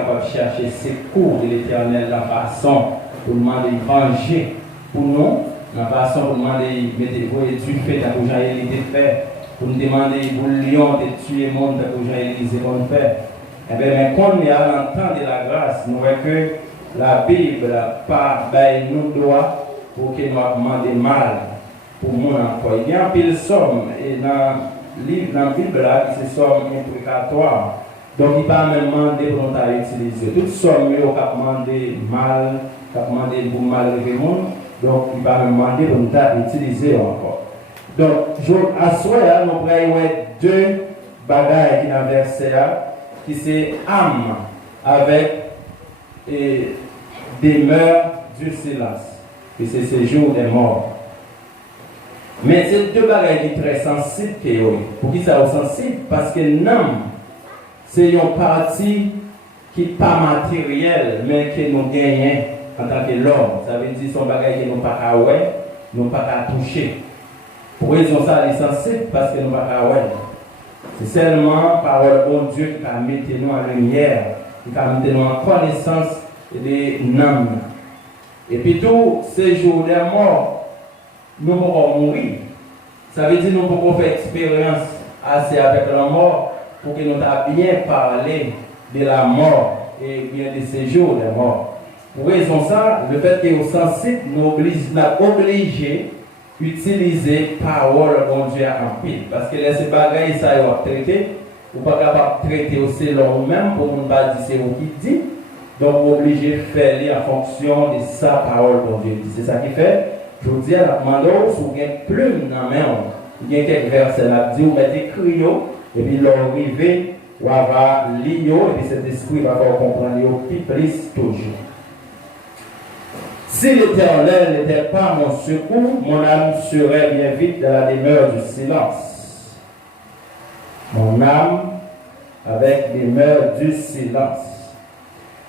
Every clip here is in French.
capable de chercher secours de l'Éternel, la façon pour demander manger pour nous, la façon pour demander mettez-vous et tu fais ta bouche à l'élite fait, pour nous demander pour lion de tuer le monde ta bouche à l'élite qu'on fait. Eh bien, mais quand on est à l'entendre de la grâce, nous voyons que la Bible n'a pas nous droit pour que nous demandons mal pour nous encore. Il y a un pile somme et dans la Bible là, c'est somme implicatoire. Donc, il ne pas même demander pour nous utiliser. Toute somme, il a demandé mal, il a demandé pour mal le monde. Donc, il ne va pas même demander pour nous utiliser encore. Donc, à soi, nous avons deux bagages qui dans le verset qui c'est âme avec demeure du silence. Et c'est ce jour des morts. Mais c'est deux bagages qui sont très sensibles. Pour qui ça est sensible? Parce que l'âme, c'est une partie qui n'est pas matérielle, mais que nous gagnons en tant que l'homme. Ça veut dire que son bagage que nous ne pouvons pas voir, nous ne pouvons pas toucher. Pour raison ça, c'est sensible parce que nous ne pouvons pas voir. C'est seulement par le bon Dieu qui va mettre nous en lumière, qui va mettre nous en connaissance des noms. Et puis tous ces jours des morts, nous pourrons mourir. Ça veut dire que nous pourrons faire expérience assez avec la mort pour que nous ayons bien parlé de la mort et bien de ces jours des morts. Pour raison ça, le fait que nous sommes sensibles nous obligés utiliser parole bon Dieu en pile. Parce que les bagages, ça y a traité, ou pas capable de traiter aussi selon nous-mêmes pour ne pas dire c'est vous qui dit. Donc, vous êtes obligé de faire en fonction de sa parole bon Dieu. C'est ça qui fait. Je vous dis à la demande, si vous avez une plume dans la main, il y a quelques versets là, vous mettez criot, et puis l'arrivée, vous allez lire, et puis cet esprit va faire comprendre plus toujours. Si l'Éternel n'était pas mon secours, mon âme serait bien vite dans la demeure du silence. Mon âme avec demeure du silence.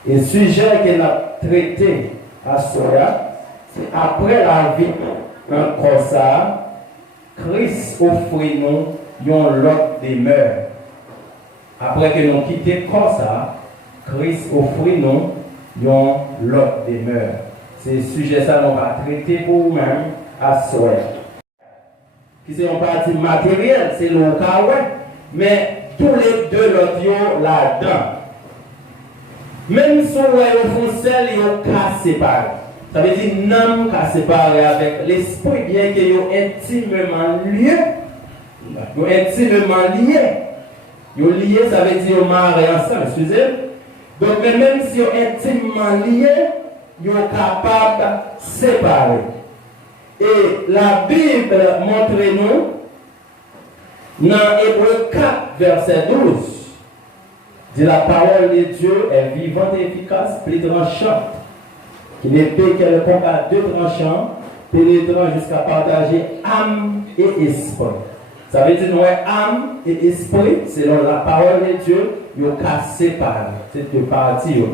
Et le sujet qu'elle a traité à Soya, c'est après la vie, encore ça, Christ offre nous une autre demeure. Après que nous quittions comme ça, Christ offre nous une autre demeure. C'est le sujet ça qu'on va traiter pour vous-même à soi. Qui c'est une partie matérielle, c'est le cas, mais tous les deux l'autre là-dedans. Même si on font celle, ils ont qu'à séparer. Ça veut dire non qu'à séparer avec l'esprit, bien qu'ils sont intimement liés. Ils sont intimement liés. Ils sont liés, ça veut dire qu'ils sont mariés ensemble, excusez. Donc même si ils sont intimement liés, ils sont capables de séparer. Et la Bible montre nous, dans Hébreux 4, verset 12, dit la parole de Dieu est vivante et efficace, plus tranchante, qui n'est pas qu'elle combat deux tranchants, pénétrant jusqu'à partager âme et esprit. Ça veut dire nous âme et esprit, selon la parole de Dieu, ils ont qu'à séparer. C'est deux parties.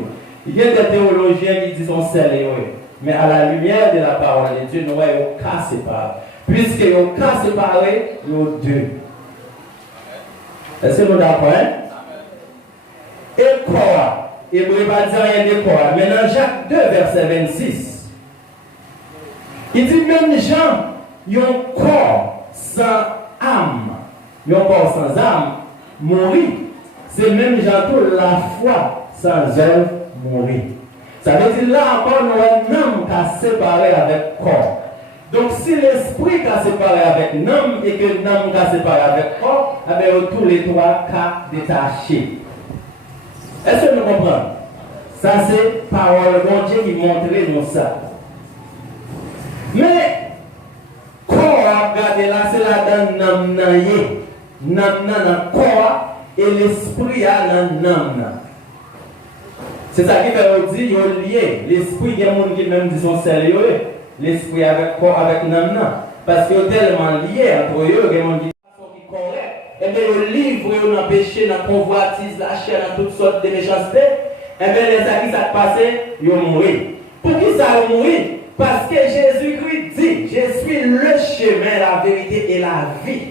Il y a des théologiens qui disent on sait, mais à la lumière de la parole de Dieu, nous avons qu'à séparer. Puisqu'ils ont qu'à séparer, nous deux. Est-ce que nous sommes d'accord? Et quoi? Et vous ne pouvez pas dire rien de quoi. Mais dans Jacques 2, verset 26, il dit même les gens, ils ont un corps sans âme. Ils ont un corps sans âme, mourir. C'est même gens tout la foi sans œuvre, mourir. Ça veut dire là encore, nous avons un âme qui a séparé avec corps. Donc si l'esprit qui a séparé avec l'âme et que l'âme qui a séparé avec corps, eh bien tous les trois cas détachés. Est-ce que nous comprenons? Ça c'est parole de Dieu qui montre nous ça. Mais corps, regardez là, c'est là dans l'âme, dans corps et l'esprit dans l'âme. C'est ça qui fait dire, ils sont liés. L'esprit, il y a des gens qui même disent sont sérieux. L'esprit avec quoi, avec l'âme. Parce qu'ils sont tellement liés entre eux, il y a des gens qui sont corrects. Et bien, le livre, ils ont empêché dans la convoitise, la chair, dans toutes sortes de méchancetés. Et bien, les acquis, ça passe, ils ont mouru. Pour qui ça a mouru? Parce que Jésus-Christ dit, je suis le chemin, la vérité et la vie.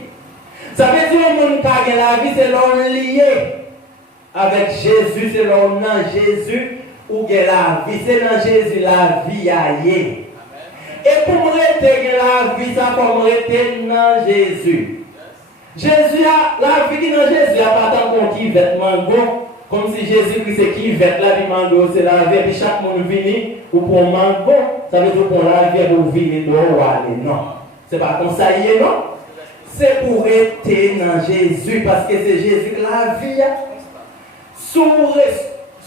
Ça veut dire que le monde qui a la vie, c'est l'homme lié avec Jésus, c'est dans Jésus où il y a la vie. C'est dans Jésus la vie aille. Et pour me rester la vie, ça pour me rester dans Jésus. Jésus a la vie qui dans Jésus, il n'y a pas tant qu'on qui vêtement mango, comme si Jésus-Christ c'est qui vêt la vie mango, c'est la vie, et puis chaque monde vient ou pour mango, ça veut dire pour la vie pour venir dehors. Non. C'est pas comme ça, non? C'est pour rester dans Jésus, parce que c'est Jésus que la vie a. Si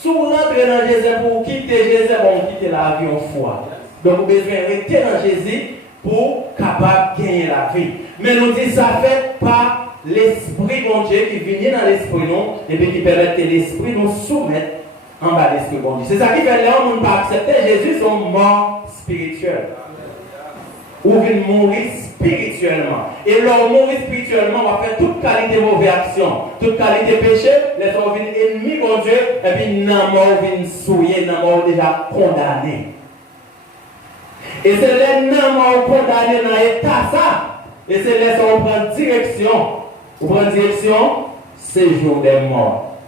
vous rentrez dans Jésus pour quitter Jésus, bon, quitter la vie en foi. Donc vous avez besoin de rester dans Jésus pour capable de gagner la vie. Mais nous disons ça fait par l'Esprit bon Dieu qui vient dans l'Esprit non, et puis qui permet que l'Esprit nous soumette en bas de l'Esprit bon Dieu. C'est ça qui fait là on ne peut pas accepter Jésus son mort spirituel. Ou vient mourir spirituellement. Et leur mourir spirituellement, on va faire toute qualité de mauvaise action, toute qualité de péché, les gens viennent ennemis bon Dieu, et puis non mort vient souiller, non mort déjà condamné. Et c'est les non mort condamnés dans l'état ça. Et c'est les gens prennent direction. On prend direction, séjour des morts.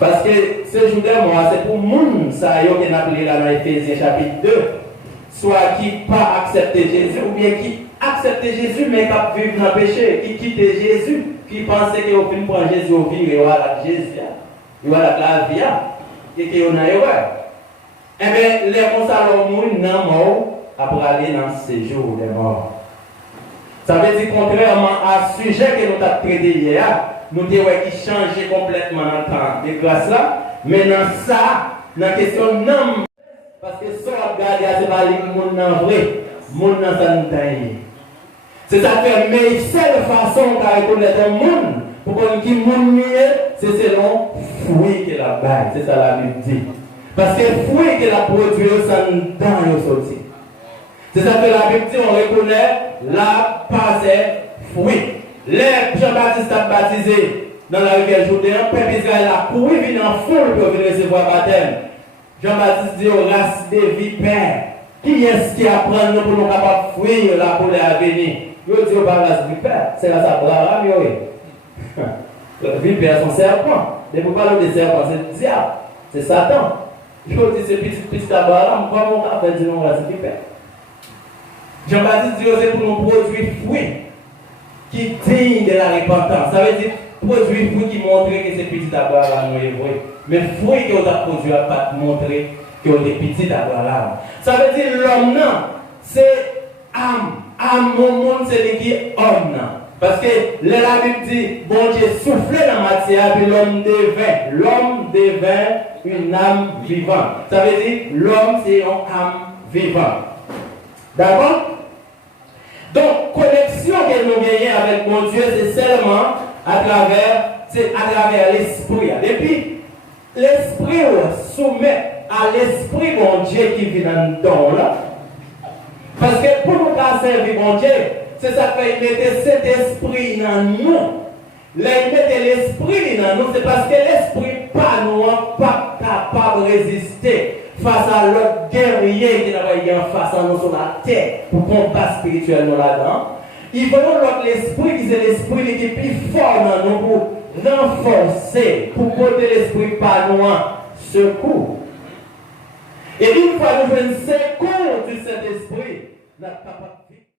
Parce que séjour des morts, c'est pour les gens, ça y est, on a appelé là dans Éphésiens chapitre 2. Soit qui pas accepter Jésus, ou bien qui accepte Jésus, mais qui vivent dans le péché, qui quitte Jésus, qui pensait qu'il faut prendre Jésus au vie, et voilà Jésus, et voilà la vie, et qu'il y a une erreur. Eh bien, les consalons mourir non morts après aller dans ce séjour des morts. Ça veut dire, contrairement à ce sujet que nous avons traité hier, nous devons qui changer complètement dans le temps de grâce là, mais dans ça, dans la question non. Parce que ça, regarde, c'est pas les gens vrai, les gens sont. C'est ça que mais c'est la façon de reconnaître un monde, pour qu'on qui monde mieux, c'est selon fruit que la balle, c'est ça la Bible dit. Parce que fruit que la produit, ça dans le sorti. C'est ça que la Bible dit, on reconnaît la passe fruit. Les Jean-Baptiste a baptisé dans la rivière Jourdain, le peuple Israël a couru, venu en foule pour venir recevoir le baptême. Jean-Baptiste dit aux races des vipères. Qui est-ce qui apprend nous pour nous capables de fuir la pour les venir? Il dit aux races des vipères. C'est la sabre, oui. Les vipères sont serpents. Et pour parler de serpents, c'est le diable. C'est Satan. Je dis ce petit tabac-là, comment on a fait dire nos races des vipères? Jean-Baptiste dit c'est pour nous produire fruits qui dignent de la repentance. Ça veut dire produire fruits qui montrent que ces petits tabac-là nous est vrai. Mais fruits que vous avez produit à pas montrer que vous êtes petit à ça veut dire l'homme, c'est âme. Âme, mon monde, c'est le qui est homme. Parce que la Bible dit, bon Dieu soufflé dans la matière, puis l'homme devint une âme vivante. Ça veut dire l'homme, c'est une âme vivante. D'accord? Donc, connexion que nous gagnons avec mon Dieu, c'est seulement à travers l'esprit. Et puis, l'esprit soumet à l'esprit mon Dieu qui vit dans le don là. Parce que pour nous servir mon Dieu, c'est ça qu'il mettre cet esprit dans nous. Là, il mettre l'esprit dans nous, c'est parce que l'esprit pas nous pas capable de résister face à l'autre guerrier qui n'a pas face à nous sur la terre pour combattre spirituellement là-dedans. Il veut l'autre l'esprit qui est l'esprit qui est plus fort dans nous pour renforcer, pour porter l'esprit par nous secours. Et une fois que nous faisons secours du Saint-Esprit, nous sommes capables